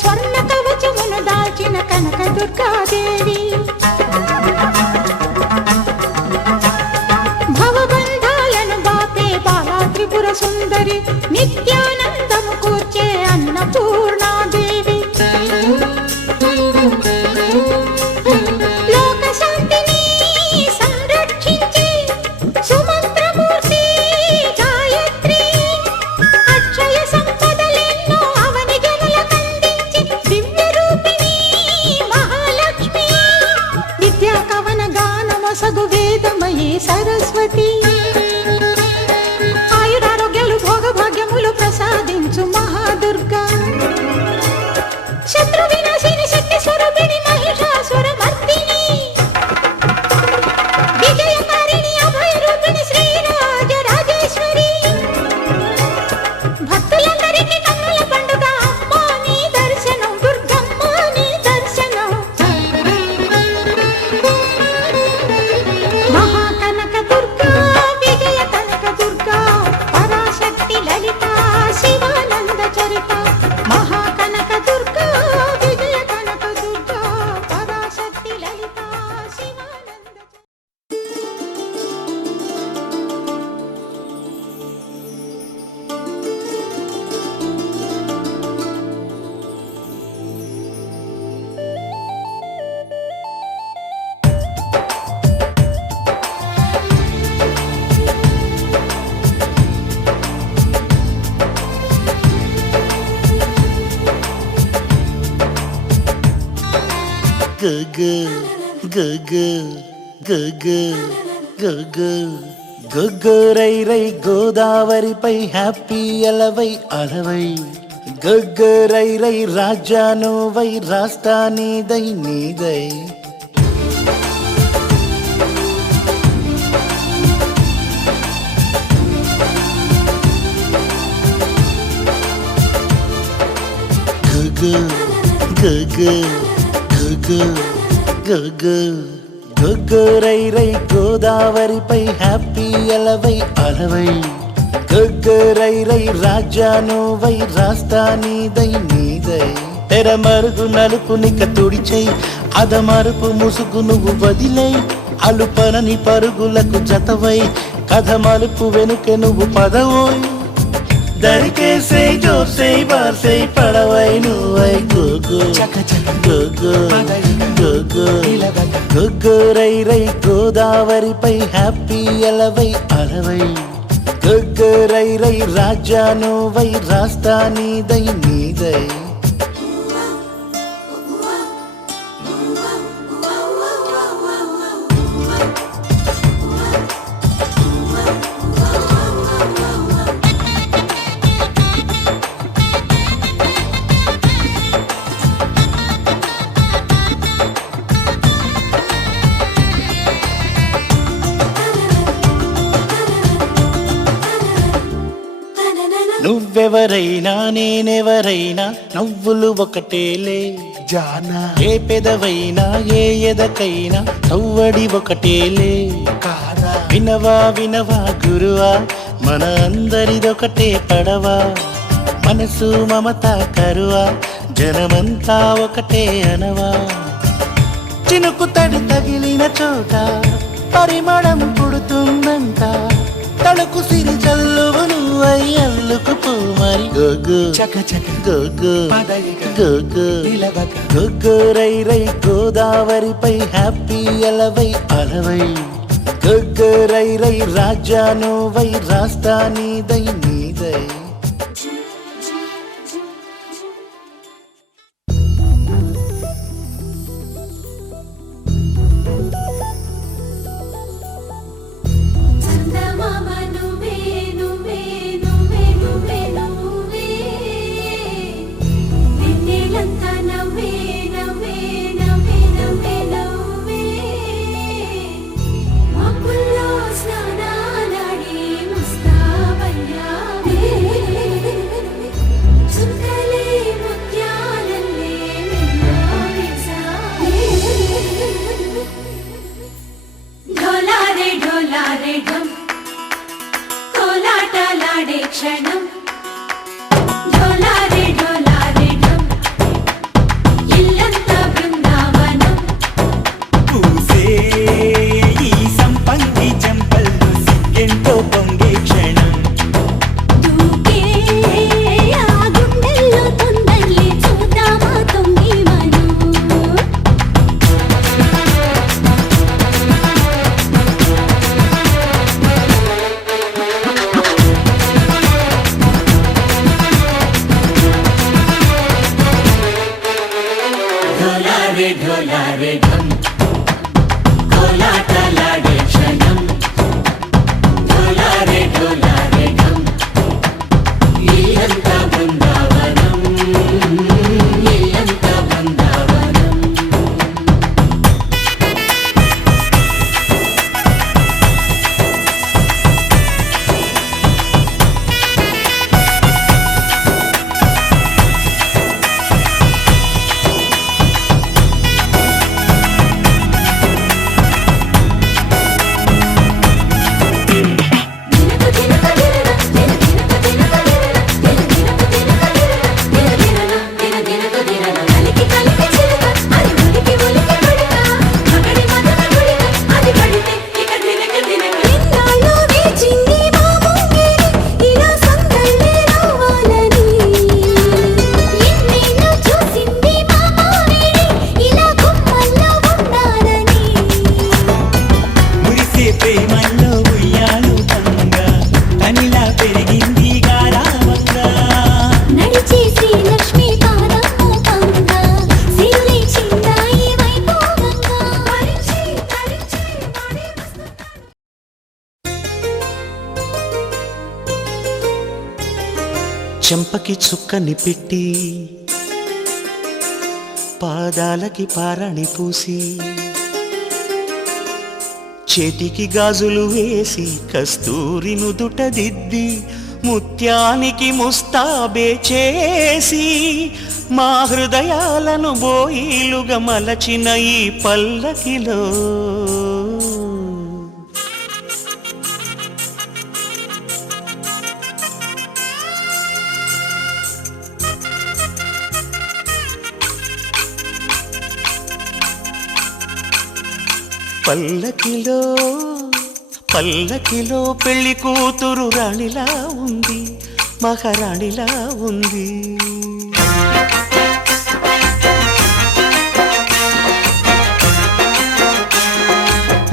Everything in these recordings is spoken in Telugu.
స్వర్ణ కవచమును దాల్చిన కనక దుర్గాదేవి భవబంధాలను బాపే బాలా త్రిపుర సుందరి నిత్యానందము కూర్చే అన్నపూర్ణాదేవి లోక శాంతిని సంరక్షించే సుమంత్రమూర్తి గాయత్రి అక్షయ సంపదలెన్నో అవని జనులకందించి దివ్య రూపిణి మహాలక్ష్మి విద్యా కవన గానమొసగు వేదమయీ సరస్వతి ఆయురారోగ్యాలు భోగభాగ్యములు ప్రసాదించు మహాదుర్గా శత్రు వినాశిని శక్తి స్వరూపిణి మహిషాసుర మర్దిని విజయకారిణి అభయ రూపిణి శ్రీరాజ రాజేశ్వరి భక్తులందరికీ కన్నుల పండుగ అమ్మా నీ దర్శనం దుర్గమ్మ నీ దర్శనం మహాకనక దుర్గా విజయ కనక దుర్గా పరాశక్తి లలిత శివానంద చరిత మహాకనక దుర్గా విజయ కనక దుర్గా పరాశక్తి లలిత శివానంద గొగ్గరై రై గోదావరిపై హ్యాపీ అలవై అలవై గొగ్గరై రై రాజానువై రాష్ట్రానిదై నీదై గొగ్గరై రై గోదావరిపై హ్యాపీ అలవై అలవై గొగ్గరై రై రాజానువై రాష్ట్రానిదై నీదై తెర మరుగు నలుపు నిక తుడిచై అదమరుపు ముసుగు నువ్వు వదిలై అలుపనని పరుగులకు జతవై కథ మలుపు వెనుక నువ్వు పదవోయ్ దరికేసే జోసే బాసే పడవై నువ్వై గోగో గోగో గోగో గొగ్గరై రై గోదావరిపై హ్యాపీ అలవై అలవై గొగ్గరై రై రాజానువై రాష్ట్రానిదై నీదై నువ్వెవరైనా నేనెవరైనా నవ్వులు ఒకటేలే జానా ఏ పెదవైనా ఏ ఎదకైనా నవ్వడి ఒకటేలే కాదా వినవా వినవా గురువా మన అందరిదొకటే పడవా మనసు మమత కరువా జనమంతా ఒకటే అనవా చినుకు తడి తగిలిన చోట పరిమళం పుడుతుందంట తళుకు సిరి చల్లువు నువ్వై అల్లుకు మరి గోగో గోగో గోగో గొగ్గరై రై గోదావరిపై హ్యాపీ అలవై అలవై గొగ్గరై రై రాజానువై రాష్ట్రానిదై నీదై స్నానాలాడి ముస్తాబయ్యావే ढोलारे ढोलारे ढम कोलाटलाडे क्षणम ढोलारे ढोलारे ढम इल्लंता बृंदावनम इल्लंता बृंदावनम చెంపకి చుక్కని పెట్టి పాదాలకి పారాణి పూసి చేతికి గాజులు వేసి కస్తూరి నుదుట దిద్ది ముత్యానికి ముస్తాబే చేసి మా హృదయాలను బోయిలుగా మలచిన ఈ పల్లకిలో పల్లకిలో పల్లకిలో పెళ్లి కూతురు రాణిలా ఉంది మహారాణిలా ఉంది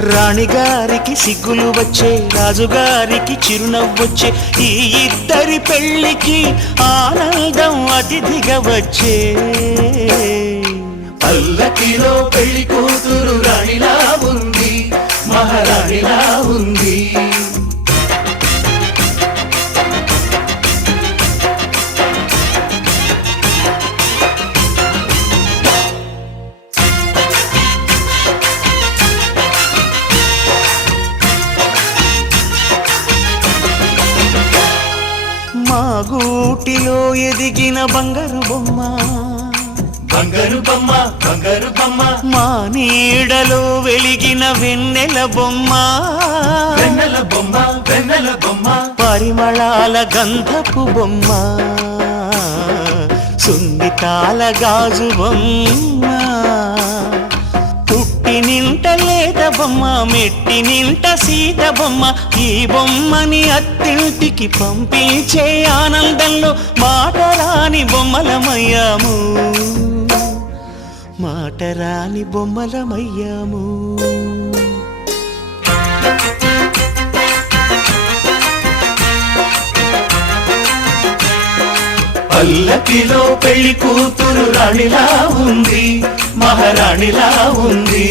రాణిగారికి సిగ్గులు వచ్చే రాజుగారికి చిరునవ్వొచ్చే ఈ ఇద్దరి పెళ్లికి ఆనందం అతిథిగా వచ్చే పల్లకిలో పెళ్లి కూతురు రాణిలా ఉంది మహారాణిలా ఉంది మా గూటిలో ఎదిగిన బంగారు బొమ్మ బంగారు బొమ్మ బంగారు బొమ్మ మా నీడలో వెలిగిన వెన్నెల బొమ్మ వెన్నెల బొమ్మ వెన్నెల బొమ్మ పరిమళాల గంధపు బొమ్మ సున్నితాల గాజు బొమ్మ పుట్టి నింట లేత బొమ్మ మెట్టి నింట సీత బొమ్మ ఈ బొమ్మని అత్తింటికి పంపించే ఆనందంలో మాటరాని బొమ్మలమయ్యాము మాటరాని బొమ్మలమయ్యాము పల్లకిలో పెళ్లి కూతురు రాణిలా ఉంది మహారాణిలా ఉంది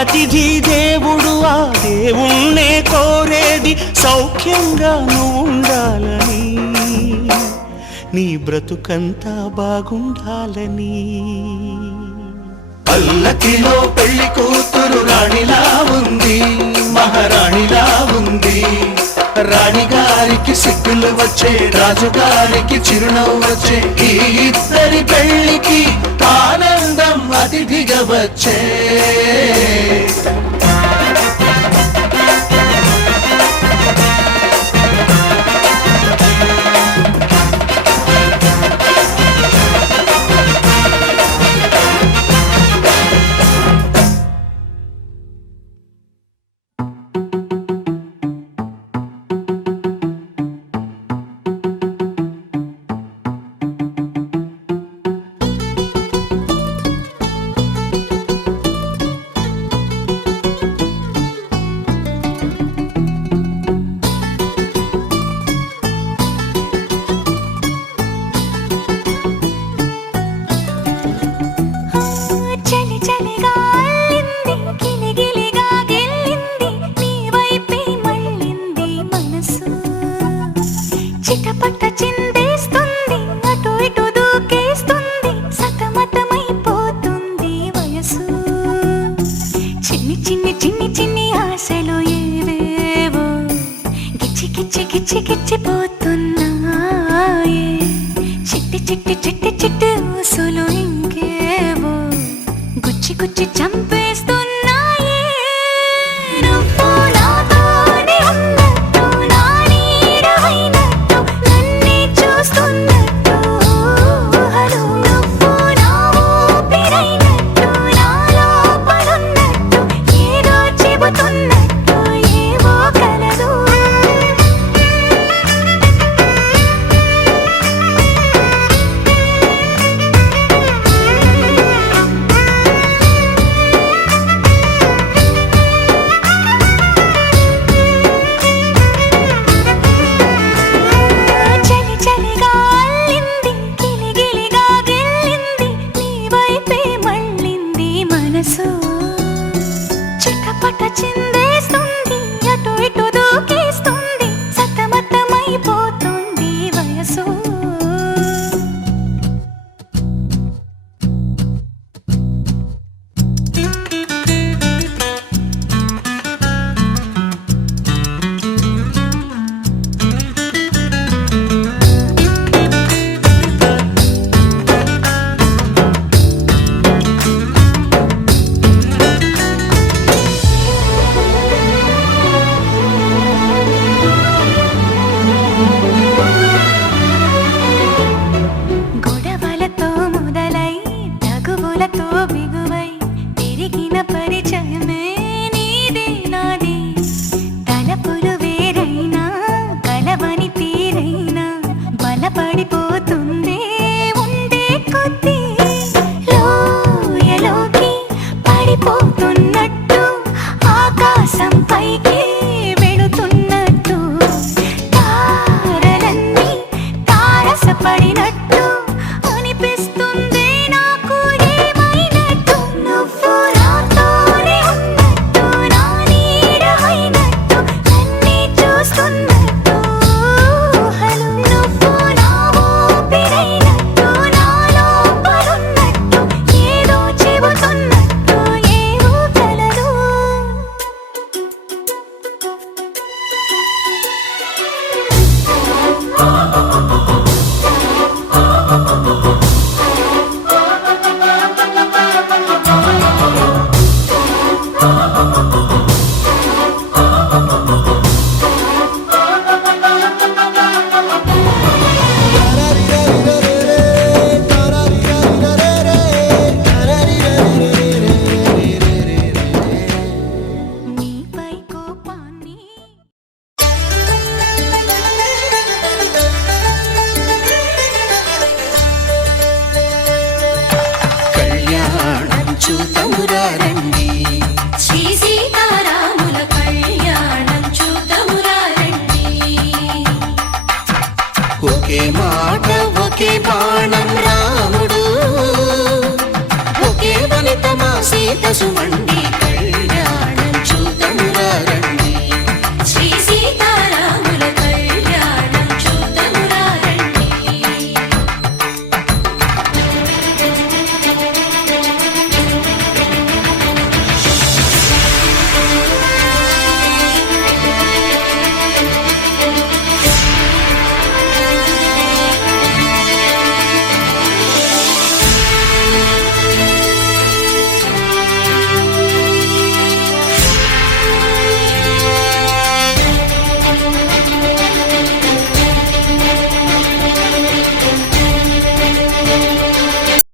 అతిథి దేవుడు ఆ దేవుణ్ణే కోరేది సౌఖ్యంగా నువ్వు ఉండాలని నీ బ్రతుకంతా బాగుండాలని పల్లకిలో పెళ్లి కూతురు రాణిలా ఉంది, మహారాణిలా ఉంది. రాణిగారికి సిగ్గులు వచ్చే, రాజుగారికి చిరునవ్వు వచ్చే, ఈ ఇద్దరి పెళ్లికి ఆనందం అతిథిగా వచ్చే. చిటపట చిందేస్తుంది, అటు ఇటు దూకేస్తుంది, సతమతమైపోతుంది వయసు. చిన్ని చిన్ని చిన్ని చిన్ని ఆశలు ఏవేవో గిచ్చి గిచ్చి గిచ్చి గిచ్చిపోతున్నాయే. చిట్టి చిట్టి చిట్టి చిట్టి ఊసులు ఇంకేవో గుచ్చి గుచ్చి చంపేస్తున్నాయే. నువ్వు నాతోనే ఉన్నట్టు, నా నీడవైనట్టు, నన్నే చూస్తున్నట్టు ఊహలు. నువ్వు నా ఊపిరైనట్టు, నా లోపలున్నట్టు, ఏదో చెబుతున్నట్టు ఏవో కలలు. చలి చలిగా అల్లింది, గిలిగిలిగా గిల్లింది, నీ వైపే మళ్ళింది మనసు. చిటపట చిందేస్తుంది, అటు ఇటు దూకేస్తుంది, సతమతమైపోతుంది వయసు. గొడవలతో మొదలై తగువులతో బిగువై తిరిగిన పరిచయమే నీది నాది. తలపులు వేరైనా కలవని తీరైనా బలపడిపోతుంది ఉండే కొద్దీ. లోయలోకి పడిపోతున్నట్టు, ఆకాశం పైకి వెళుతున్నట్టు, తారలన్నీ తారసపడినట్టు అనిపిస్తుంది నాకు ఏమైనట్టు. నువ్వు నాతోనే ఉన్నట్టు, నా నీడవైనట్టు, నన్నే చూస్తున్నట్టు ఊహలు. నువ్వు నా ఊపిరైనట్టు, నా లోపలున్నట్టు, ఏదో చెబుతున్నట్టు ఏవో కలలు. నీపై కోపాన్ని కళ్యాణం చూతమురా రండి, శ్రీ సీతారాముల కళ్యాణం చూతమురా రండి. ఒకే మాట ఒకే బాణం రాముడు, ఒకే వనిత మా సీత సుమండి.